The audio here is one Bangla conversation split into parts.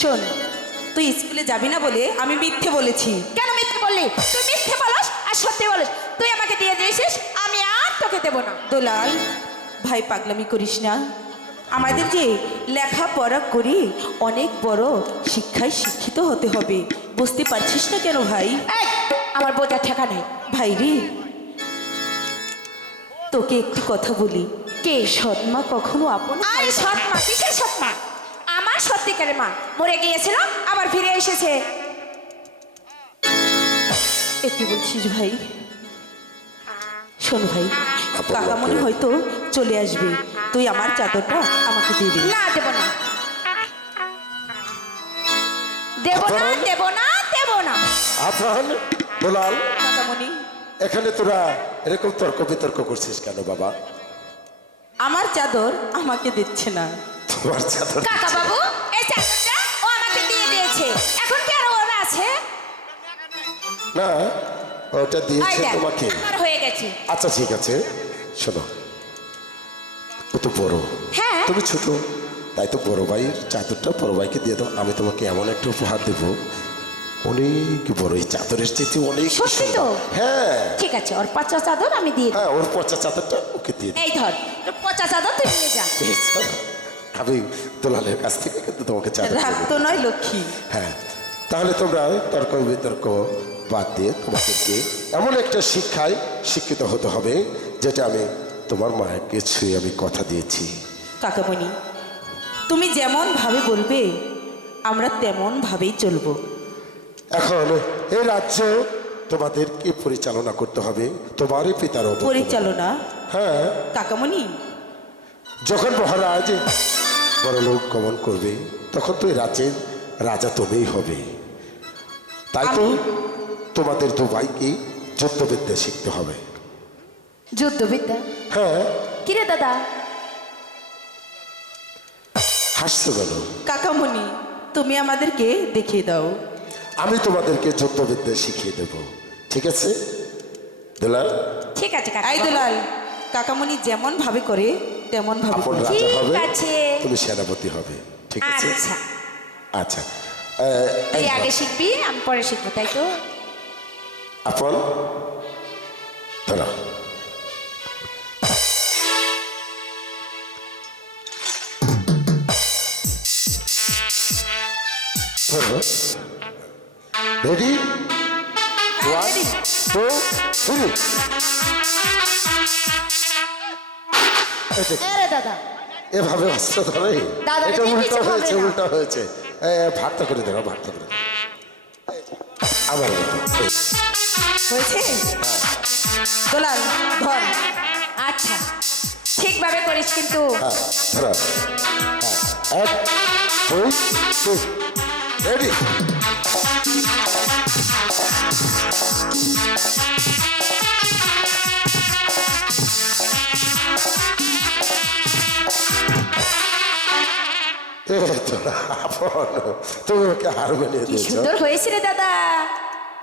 শোন, তুই স্কুলে যাবি না বলে আমি মিথ্যে বলেছি। কেন মিথ্যে বললি? তুই মিথ্যে বলস আর সত্যি বলস। তুই আমাকে দিয়ে দিয়েছিস, আমি আর তোকে দেবো না। দোলাল ভাই, পাগলামি করিস না। আমাদের যে লেখাপড়া করি অনেক বড় শিক্ষায় শিক্ষিত হতে হবে, বুঝতে পারছিস না কেন ভাই? এই, আমার বোঝার ঠেকা নেই। ভাই রে, তোকে একটি কথা বলি, কে সৎমা কখনো আপন আরে সৎ মা, কিসের সৎ মা? আমার সত্যিকারের মা মরে গিয়েছিল, আবার ফিরে এসেছে। একটু বলছিস ভাই? শোন ভাই, কাকামণি হয়তো চলে আসবে, তুই আমার চাদরটা আমাকে দিয়ে দিবি। না, দেব না, দেব না, দেব না, দেব না। আফরান, দুলাল, কাকামণি, এখানে তোরা এরকম তর্ক বিতর্ক করছিস কেন বাবা? আমার চাদর আমাকে দিচ্ছে না। তোমার চাদর কাকা বাবু, এই চাদরটা ও আমাকে দিয়ে দিয়েছে, এখন কি আর ওর আছে? না, ওটা এই দিয়েছে দেখ, তোমাকে। আমার হয়ে গেছে। আচ্ছা ঠিক আছে, শোনো, ও তো বড়, হ্যাঁ। তুমি ছোট, তাই তো বড় ভাইয়ের চাদরটা বড় ভাইকে দিয়ে দাও। আমি তোমাকে এমন একটা উপহার দেবো, অনেক বড়, এই চাদরের চেয়ে অনেক সত্যি তো? হ্যাঁ ঠিক আছে, ওর পচা চাদর আমি দিয়ে দিই। হ্যাঁ, ওর পচা চাদরটা ওকে দিয়ে দাও। এই ধর, তোর পচা চাদর তুই নিয়ে যা। আমি দুলালের কাছ থেকে কিন্তু তোমাকে চাদর রাগ দেবো। তো নয় লক্ষ্মী। হ্যাঁ, তাহলে তোমরা তর্ক বিতর্ক বাদ দিয়ে তোমাদেরকে এমন একটা শিক্ষায় শিক্ষিত হতে হবে, যেটা আমি তোমার মায়েরকে ছুঁয়ে আমি কথা দিয়েছি। কাকামণি, তুমি যেমন ভাবে বলবে আমরা তেমন ভাবেই চলবো। এখন এই রাজ্য তোমাদেরকে পরিচালনা করতে হবে তোমারই পিতার উপর। পরিচালনা? হ্যাঁ, কাকামণি, যখন মহারাজ বড় লোক গমন করবে তখন তো এই রাজ্যের রাজা তুমিই হবে। তাই তো তোমাদের দু ভাইকে যুদ্ধবিদ্যা শিখতে হবে। যুদ্ধবিদ্যা? হ্যাঁ। কিরে দাদা, হাসতে গেল। কাকামণি, তুমি আমাদেরকে দেখিয়ে দাও। আমি তোমাদেরকে যুদ্ধবিদ্যা শিখিয়ে দেব, ঠিক আছে দুলাল? ঠিক আছে কাকা এই বাবু। দুলাল, কাকামণি যেমন ভাবে করে তেমন ভাবে আপন করো। রাজা ঠিক হবে, আছে। তুমি সেনাপতি হবে, ঠিক আছে? আচ্ছা, আচ্ছা, তুই আগে শিখবি, আমি পরে শিখবো, তাই তো? আপন ধরো। রেডি? One, two, three. আরে দাদা, এভাবে অস্ত্র ধরে? দাদা, এটা এটা উল্টা কিছু হবে হয়েছে, না। উল্টা হয়েছে। ভাগটা করে দেবো, ভাগটা করে দেবো। আবার বলো। হয়েছে? দুলাল ধর। আচ্ছা, ঠিকভাবে করিস কিন্তু। হ্যাঁ, ধরো। হ্যাঁ, এক, দুই, তিন। রেডি? তুমি ওকে হার মানিয়ে কি দিয়েছ। সুন্দর হয়েছে রে দাদা।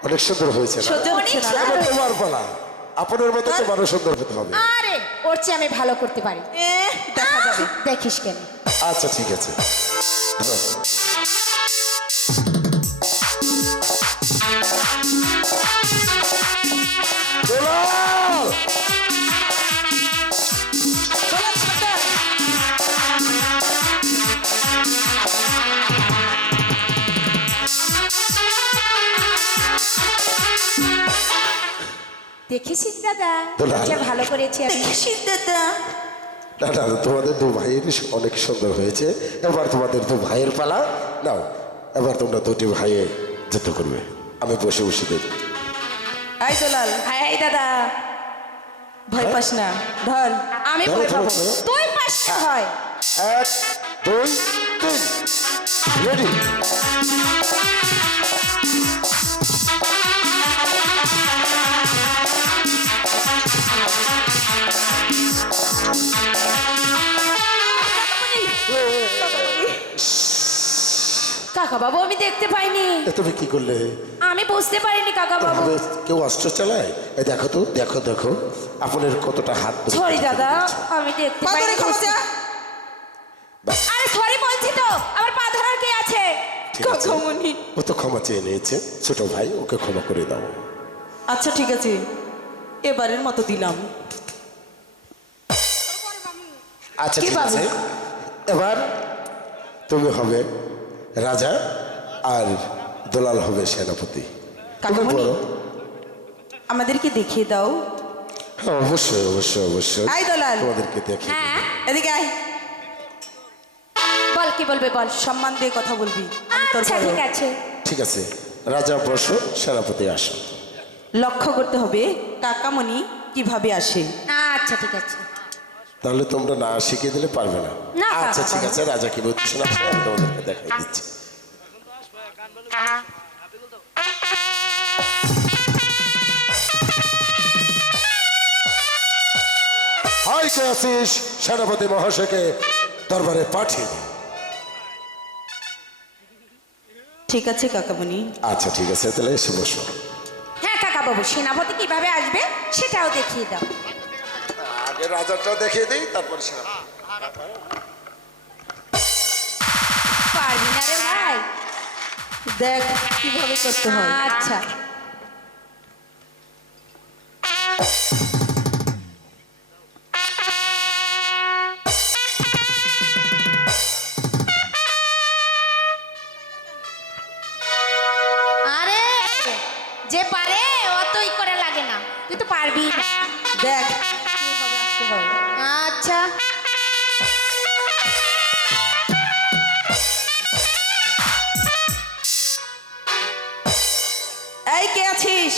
অনেক সুন্দর হয়েছে না? সহ্য হচ্ছে না? এবার তোমার পালা, আপনার মতো তোমারও সুন্দর হতে হবে। আরে ওর চেয়ে আমি ভালো করতে পারি। দেখা যাবে। দেখিস কেন? আচ্ছা ঠিক আছে, ধরো। দুলাল! দেখেছিস দাদা, দাদা। ওর চেয়ে ভালো করেছি আমি। দেখিস দাদা? না না, তোমাদের দু ভাইয়ের অনেক সুন্দর হয়েছে। এবার তোমাদের দু ভাইয়ের পালা। নাও, এবার তোমরা দুটি ভাইয়ে যুদ্ধ করবে, আমি বসে বসে দেব। এই দুলাল, এই দাদা, ভয় পাস না, ধর। আমি ধরো, ভয় ধরো, পাবো, ধরো। তুই পাস না হয়। এক, দুই, তিন। রেডি? কাকা বাবু, আমি দেখতে পাইনি। তুমি কি করলে? আমি বুঝতে পারিনি কাকা বাবু। এভাবে কেউ অস্ত্র চালায়? এই দেখো তো, দেখো দেখো আপনার কতটা হাত ধরে সরি দাদা, আমি দেখতে পাগলে পাইনি। ক্ষমতা। আরে সরি বলছি তো, আমার পা ধরার কি আছে? ঠিক আছে কাকামণি ও তো ক্ষমা চেয়ে নিয়েছে, ছোট ভাই ওকে ক্ষমা করে দাও। আচ্ছা ঠিক আছে, এবারের মতো দিলাম। আচ্ছা কি ঠিক বাবু? আছে, এবার তুমি হবে রাজা আর দোলাল হবে সেনাপতি। তুমি কাকামণি বলো। আমাদেরকে দেখিয়ে দাও। হ্যাঁ অবশ্যই অবশ্যই অবশ্যই আই দোলাল, তোমাদেরকে দেখি। হ্যাঁ এদিকে আয়। বল কি বলবে বল। সম্মান দিয়ে কথা বলবি। আমি তোর আচ্ছা বড়। ঠিক আছে। ঠিক আছে, রাজা বসো, সেনাপতি আসো। লক্ষ্য করতে হবে কাকামণি কিভাবে আসে। আচ্ছা ঠিক আছে। তাহলে তোমরা না শিখিয়ে দিলে পারবে না। না, আচ্ছা পারবো ঠিক না। আছে, রাজা কি বলতে শোনা আমি তোমাদেরকে দেখাই দিচ্ছি। হাই কে আছিস, সেনাপতি মহাশয়কে দরবারে পাঠিয়ে দে। ঠিক আছে কাকামণি। আচ্ছা ঠিক আছে, তাহলে এসে বসো। হ্যাঁ কাকা বাবু, সেনাপতি কিভাবে আসবে সেটাও দেখিয়ে দাও। আগে রাজাটা দেখিয়ে দিই, তারপর পারবি না রে ভাই। দেখ কিভাবে করতে হয়। আচ্ছা আরে যে পারে অতই করে লাগে না, তুই তো পারবি না। দেখ কিভাবে আসতে হয়। আচ্ছা এই কে আছিস,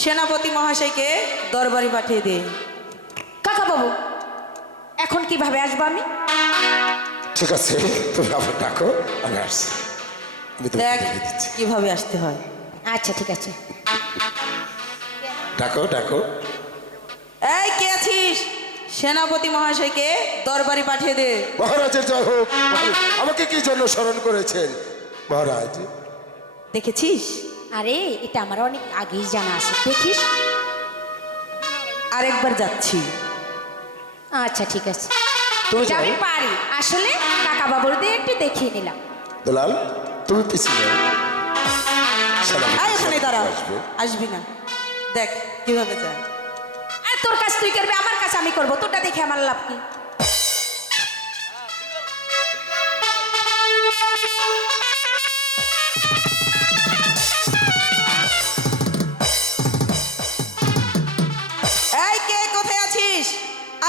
সেনাপতি মহাশয়কে দরবারে পাঠিয়ে দে। কাকা বাবু, এখন কিভাবে আসবো আমি? ঠিক আছে, তুমি আবার ডাকো, আমি আসছি। আমি তোমাকে দেখ দেখিয়ে দিচ্ছি। কিভাবে আসতে হয়। আচ্ছা ঠিক আছে। ডাকো ডাকো। এই কে আছিস, সেনাপতি মহাশয়কে দরবারে পাঠিয়ে দে। মহারাজের জয় হোক। আমাকে কি জন্য স্মরণ করেছেন মহারাজ? দেখেছিস, আরে এটা আমার অনেক আগেই জানা আছে, দেখিস। আরেকবার যাচ্ছি। আচ্ছা ঠিক আছে। তুমি এটা যাও। আমি পারি আসলে, কাকা বাবুর দিয়ে একটু দেখিয়ে নিলাম। দুলাল তুমি পিছিয়ে যাও। আয় এখানে দাঁড়া, আসবে। আসবি না। দেখ কিভাবে যায়। আর তোর কাজ তুই করবি, আমার কাজ আমি করবো, তোরটা দেখে আমার লাভ কি? এই কে কোথায় আছিস,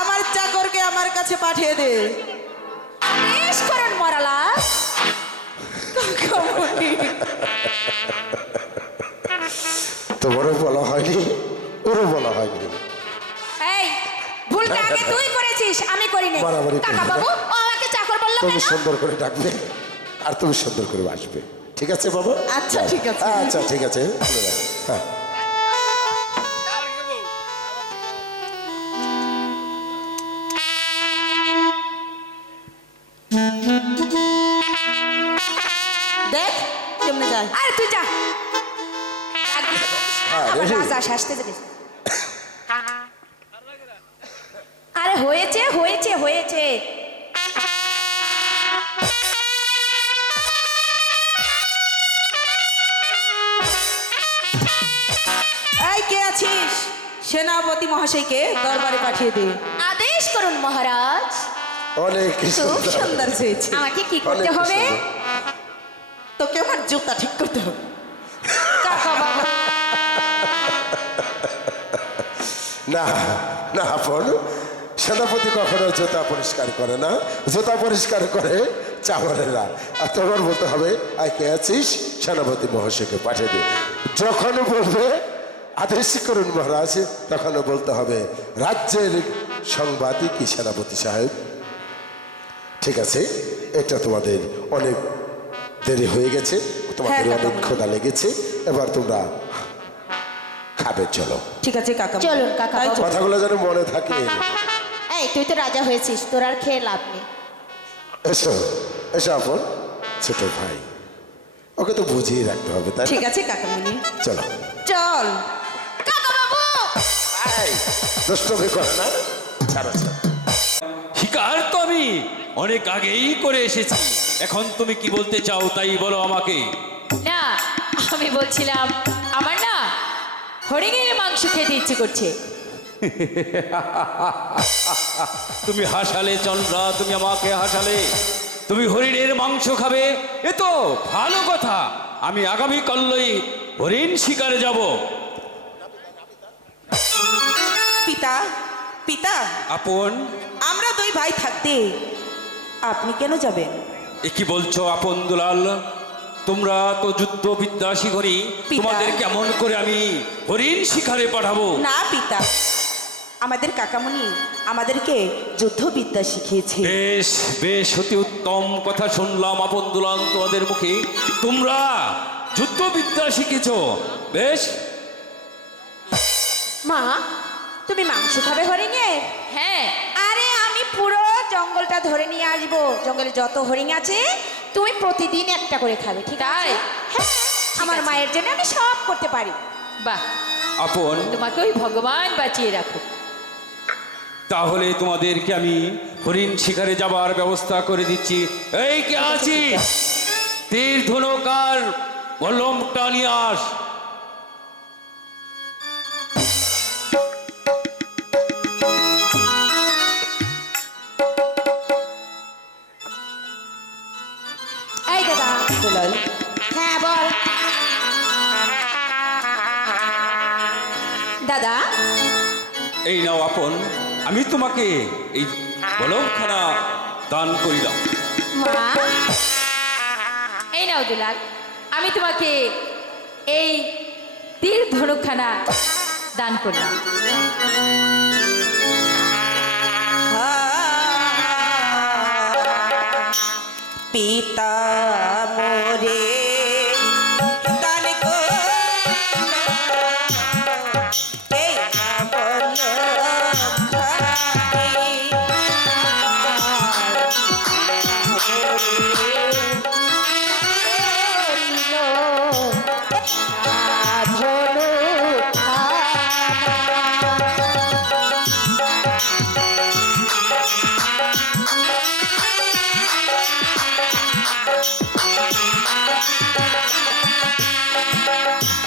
আমার চাকরকে আমার কাছে পাঠিয়ে দে। বেশ করুন মরালা। তোমারও বলা হয়নি, ওরও বলা হয়নি। এই ভুলটা আগে তুই করেছিস, আমি করিনি। বাড়াবাড়ি কাকা করবি না। বাবু ও আমাকে চাকর বললো তুমি কেন? সুন্দর করে ডাকবে আর তুমি সুন্দর করে আসবে। ঠিক আছে বাবা? আচ্ছা, যাও। ঠিক আছে। আচ্ছা ঠিক আছে, চলে যাও। হ্যাঁ দেখ কেমনে যায়। আরে তুই যা। হ্যাঁ, আবার রেডি? রাজা শাসতে যাবে। আরে হয়েছে হয়েছে হয়েছে। এই কে আছিস, সেনাপতি মহাশয়কে দরবারে পাঠিয়ে দে। আদেশ করুন মহারাজ। অনেক খুব সুন্দর। সুন্দর হয়েছে। আমাকে কি করতে অনেক হবে? সুন্দর। তোকে আমার জুতা ঠিক করতে হবে। কাকা বাবু না না আপন, সেনাপতি কখনো জুতা পরিষ্কার করে না, জুতা পরিষ্কার করে চামড়েরা। আর তোমার বলতে হবে আই কে আছিস, সেনাপতি মহাশয়কে পাঠিয়ে দে। যখন বলবে আদেশ করুন মহারাজ, তখনও বলতে হবে রাজ্যের সাংবাদিক কি সেনাপতি সাহেব। ঠিক আছে, এটা তোমাদের অনেক দেরি হয়ে গেছে, তোমাদের হ্যাঁ, অনেক কাকা। ক্ষুধা লেগেছে, এবার তোমরা খাবে। চলো, ঠিক আছে কাকা। চলুন, কাকা তাই বাবু। চল। কথাগুলো যেন মনে থাকে। এই তুই তো রাজা হয়েছিস, তোর আর খেয়ে লাভ নেই। এসো এসো আপন, ছোট ভাই, ওকে তো বুঝিয়ে রাখতে হবে, তাই না? ঠিক আছে কাকামণি, চলো। চল। কাকা বাবু দুষ্টমি করে না, ছাড়ো ছাড়ো। শিকার তো আমি অনেক আগেই করে এসেছি, এখন তুমি কি বলতে চাও তাই বলো আমাকে। না, আমি বলছিলাম আমার না হরিণের মাংস খেতে ইচ্ছে করছে। তুমি হাসালে চন্দ্রা, তুমি আমাকে হাসালে। তুমি হরিণের মাংস খাবে, এ তো ভালো কথা। আমি আগামী কালই হরিণ শিকারে যাব। পিতা, পিতা, আপন, আমরা দুই ভাই থাকতে আপনি কেন যাবেন? এ কি বলছো আপন দুলাল? তোমরা তো যুদ্ধ বিদ্যা শিখনি, পিতা। তোমাদের কেমন করে আমি হরিণ শিকারে পাঠাবো? না পিতা, আমাদের কাকামণি আমাদেরকে যুদ্ধবিদ্যা শিখিয়েছে। বেশ বেশ, অতি উত্তম কথা শুনলাম আপন দুলাল তোমাদের মুখে। তোমরা যুদ্ধবিদ্যা শিখেছো, বেশ। মা, তুমি মাংস খাবে হরিণের? হ্যাঁ। আরে আমি পুরো জঙ্গলটা ধরে নিয়ে আসবো। জঙ্গলে যত হরিণ আছে তুমি প্রতিদিন একটা করে খাবে, ঠিক আছে? হ্যাঁ, আমার মায়ের জন্য আমি সব করতে পারি। বাহ, আপন, তোমাকে ওই ভগবান বাঁচিয়ে রাখো। তাহলে তোমাদেরকে আমি হরিণ শিকারে যাবার ব্যবস্থা করে দিচ্ছি। এই কে আছি, তীর ধনুক আর বল্লমটা নিয়ে আস। এই দাদা। দুলাল, হ্যাঁ বল দাদা। এই নাও আপন, আমি তোমাকে এই বলমখানা দান করিলাম। মা, এই নাও দুলাল, আমি তোমাকে এই তীর ধনুকখানা দান করলাম। পিতা মোরে দান করো, এই না বলো ভাই।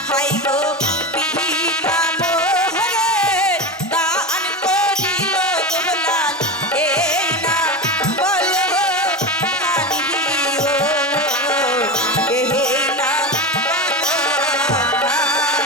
হাই গো পিতা মোরে দান করিল দুলাল, এই না বলো ভাই। এই না বলো ভাই।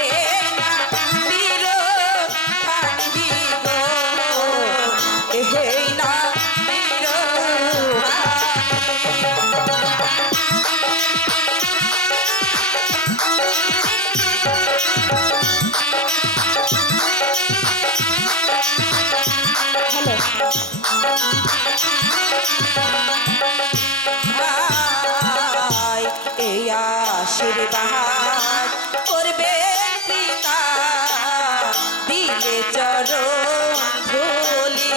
এই না বীর ভাই গো, এই না বীর ভাই। ভাই, এই আশীর্বাদ করবে পিতা, দিলে চরণ ধুলি।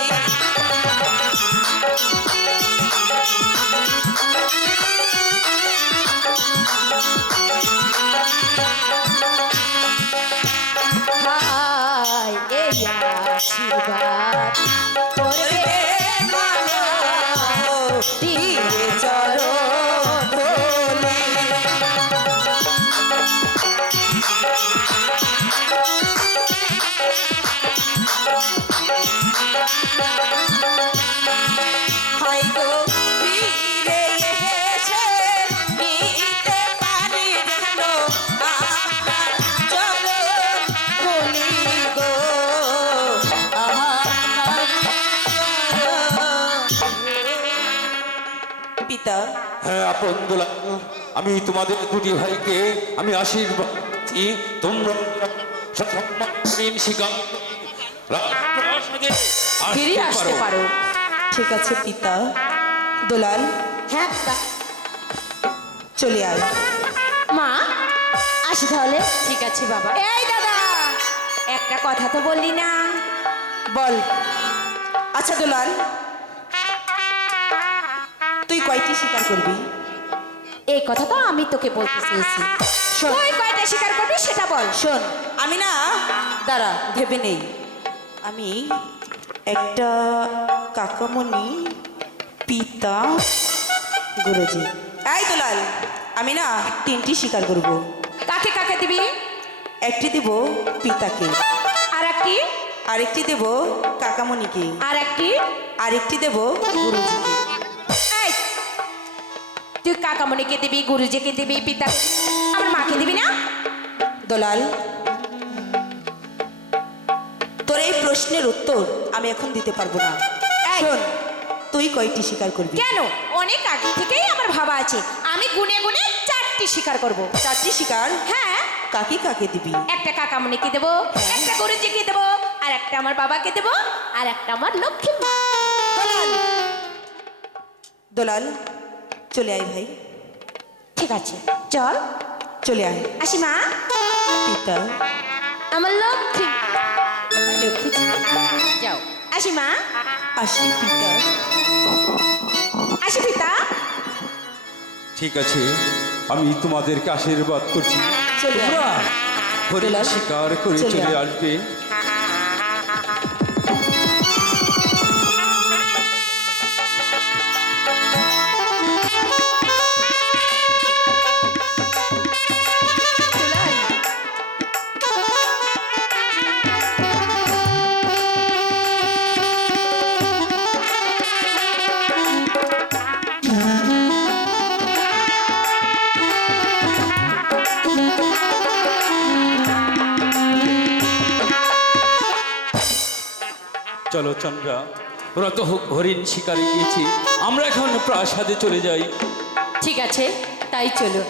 ভাই, এই আশীর্বাদ করবে করবে দিলে চরণ ধুলি। হাই গো ফিরে এসে নিতে পারি যেন আপনার চরণ ধুলি গো, আমার চরণ। পিতা, হ্যাঁ আপন দুলাল, আমি তোমাদের দুটি ভাইকে আমি আশীর্বাদ দিচ্ছি। তোমরা হরিণ শিকার রাজপ্রাসাদে ফিরে আসতে পারো। ঠিক আছে পিতা। দুলাল, হ্যাঁ চলে আয়। মা, আসি তাহলে। ঠিক আছে বাবা। এই দাদা, একটা একটা কথা তো বললি না। বল। আচ্ছা দুলাল, তুই কয়টি শিকার করবি? এই কথা তো আমি তোকে বলতে চেয়েছি। শোন। তুই কয়টা শিকার করবি সেটা বল। শোন, আমি না, দাঁড়া ভেবে নেই। আমি একটা কাকামণি, পিতা, গুরুজি। এই দুলাল, আমি না 3টি শিকার করব। কাকে কাকে দিবি? একটি দিব পিতাকে, আর একটি? আরেকটি দেব কাকামণিকে, আর একটি? আরেকটি দেব গুরুজিকে। এই, তুই কাকামণিকে দিবি, গুরুজিকে দিবি, পিতা, আমার মাকে দিবি না? দলাল, তোর এই প্রশ্নের উত্তর আমি এখন দিতে পারবো না। এই। শোন, তুই কয়টি শিকার করবি? কেন? অনেক আগে থেকেই আমার ভাবা আছে, আমি গুনে গুনে 4টি শিকার করব। 4টি শিকার? হ্যাঁ। কাকে কাকে দিবি? একটা কাকামণিকে দেবো, একটা গুরুজিকে দেবো, আর একটা আমার বাবাকে দেবো, আর একটা আমার লক্ষ্মী মা। দলাল, দলাল, চলে আয় ভাই, ঠিক আছে, চল। চলে আয়। আসি মা। পিতা, আমার লক্ষ্মী, লক্ষ্মী যাও। আসি মা। আসি পিতা। আসি পিতা। ঠিক আছে, আমি তোমাদেরকে আশীর্বাদ করছি। চলে আয়। তোমরা হরিণ দুলাল, শিকার করে চলে চলে আয়। আসবে। চলো চন্দ্রা, ওরা তো হরিণ শিকারে গিয়েছি, আমরা এখন প্রাসাদে চলে যাই। ঠিক আছে, তাই চলো।